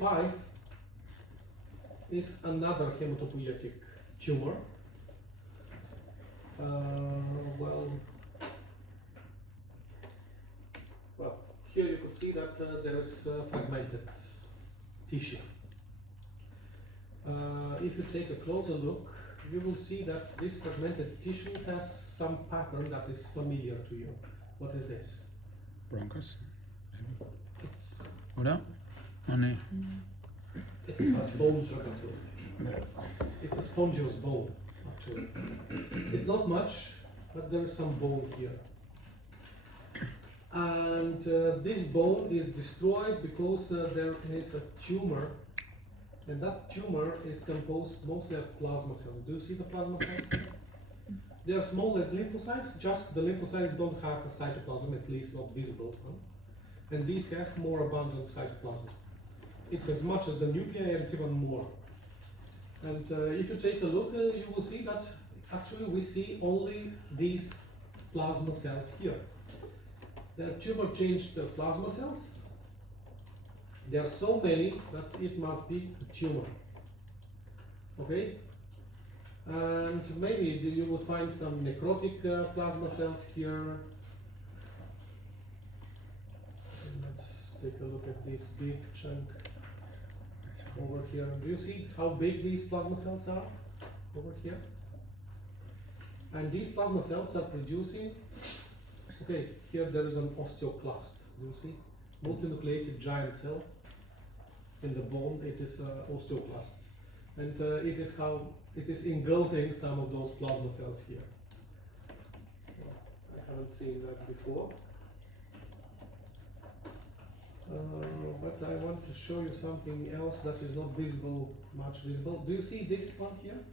C5 is another hematopoietic tumor. Well, here you could see that there is fragmented tissue. If you take a closer look, you will see that this fragmented tissue has some pattern that is familiar to you. What is this? Bronchus, maybe. It's, Oder? Oh, nee. it's a bone structure. It's a spongious bone, actually. It's not much, but there is some bone here. And this bone is destroyed because there is a tumor, and that tumor is composed mostly of plasma cells. Do you see the plasma cells here? They are small as lymphocytes, just the lymphocytes don't have a cytoplasm, at least not visible. Huh? And these have more abundant cytoplasm. It's as much as the nuclei and even more. And if you take a look, you will see that actually we see only these plasma cells here. They are tumor changed plasma cells. There are so many that it must be a tumor. Okay? And maybe you would find some necrotic plasma cells here. And let's take a look at this big chunk over here. Do you see how big these plasma cells are over here? And these plasma cells are producing, okay, here there is an osteoclast. Do you see? Multinucleated giant cell in the bone, it is osteoclast. And it is how it is engulfing some of those plasma cells here. I haven't seen that before. But I want to show you something else that is not much visible. Do you see this one here?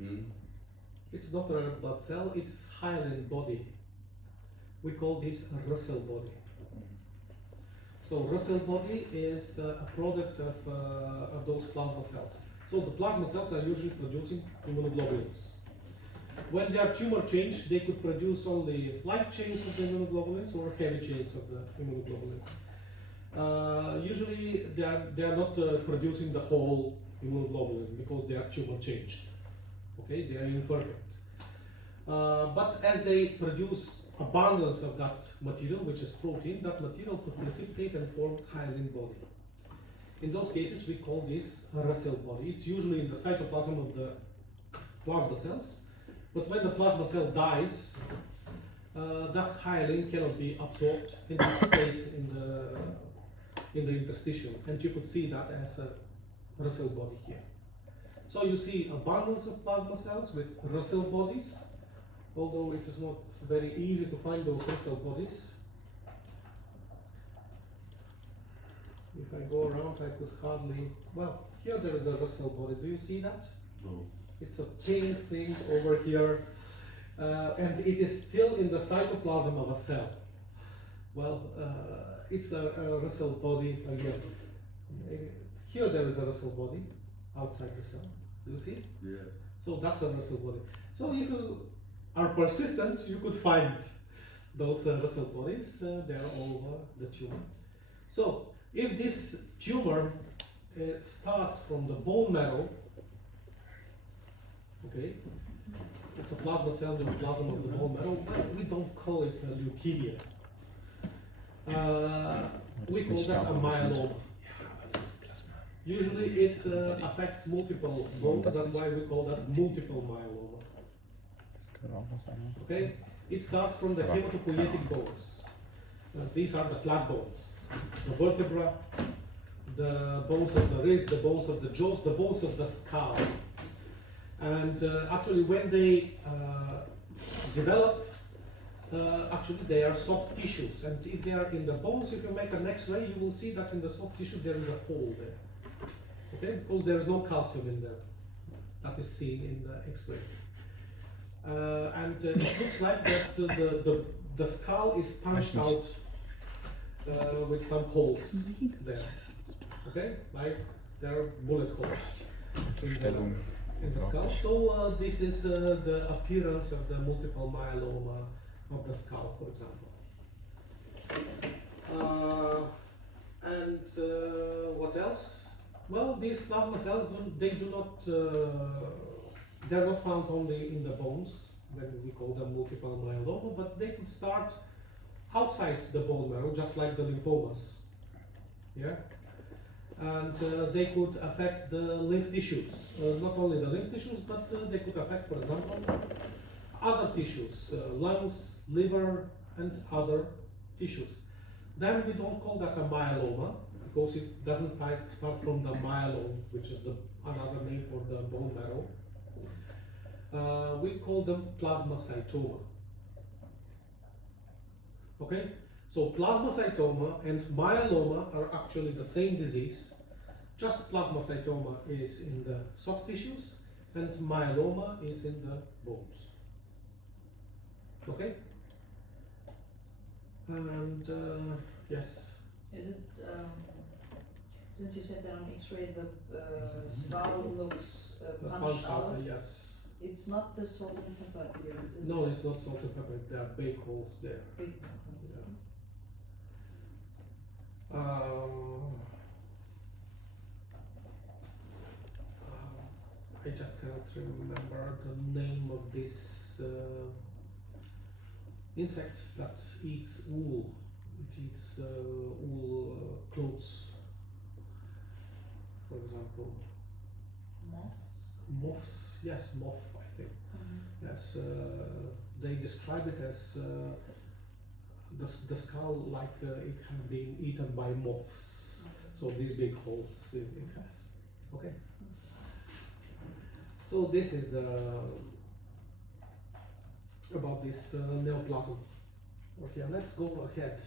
Mm. It's not a red blood cell, it's hyaline body. We call this a Russell body. So Russell body is a product of those plasma cells. So the plasma cells are usually producing immunoglobulins. When they are tumor changed, they could produce only light chains of the immunoglobulins or heavy chains of the immunoglobulins. Usually they are not producing the whole immunoglobulin because they are tumor changed. Okay, they are imperfect. But as they produce abundance of that material, which is protein, that material could precipitate and form hyaline body. In those cases, we call this a Russell body. It's usually in the cytoplasm of the plasma cells. But when the plasma cell dies, that hyaline cannot be absorbed into space in the interstitium, and you could see that as a Russell body here. So you see abundance of plasma cells with Russell bodies, although it is not very easy to find those Russell bodies. If I go around, I could hardly. Well, here there is a Russell body. Do you see that? No. It's a pink thing over here, and it is still in the cytoplasm of a cell. Well, it's a Russell body again. Here there is a Russell body outside the cell. Do you see? Yeah. So that's a Russell body. So if you are persistent, you could find those Russell bodies. They are all over the tumor. So if this tumor starts from the bone marrow, okay, it's a plasma cell in the plasma of the bone marrow. Well, we don't call it a leukemia. We call that a myeloma. Usually it affects multiple bones, that's why we call that multiple myeloma. Okay, it starts from the hematopoietic bones. These are the flat bones, the vertebra, the bones of the wrist, the bones of the jaws, the bones of the skull. And actually when they develop, actually they are soft tissues, and if they are in the bones, if you make an X-ray, you will see that in the soft tissue there is a hole there. Okay, because there is no calcium in there that is seen in the X-ray. And it looks like that the skull is punched out with some holes there. Okay, like there are bullet holes in the skull. So this is the appearance of the multiple myeloma of the skull, for example. And what else? Well, these plasma cells do not they're not found only in the bones when we call them multiple myeloma, but they could start outside the bone marrow, just like the lymphomas. Yeah, and they could affect the lymph tissues. Not only the lymph tissues, but they could affect, for example, other tissues, lungs, liver, and other tissues. Then we don't call that a myeloma because it doesn't start from the myelome, which is another name for the bone marrow. We call them plasmacytoma. Okay, so plasmacytoma and myeloma are actually the same disease. Just plasmacytoma is in the soft tissues and myeloma is in the bones. Okay, and yes. Is it, since you said that on X-ray the skull looks punched out, Yes. it's not the salt and pepper appearance, is No, it? it's not salt and pepper. There are big holes there. Big. Yeah. I just cannot remember the name of this insect that eats wool. It eats wool clothes, for example. Moths? Moths, yes, moth, I think. Mm-hmm. Yes, they describe it as the skull like it has been eaten by moths. So these big holes it has. Okay. So this is about this neoplasm. Okay, let's go ahead.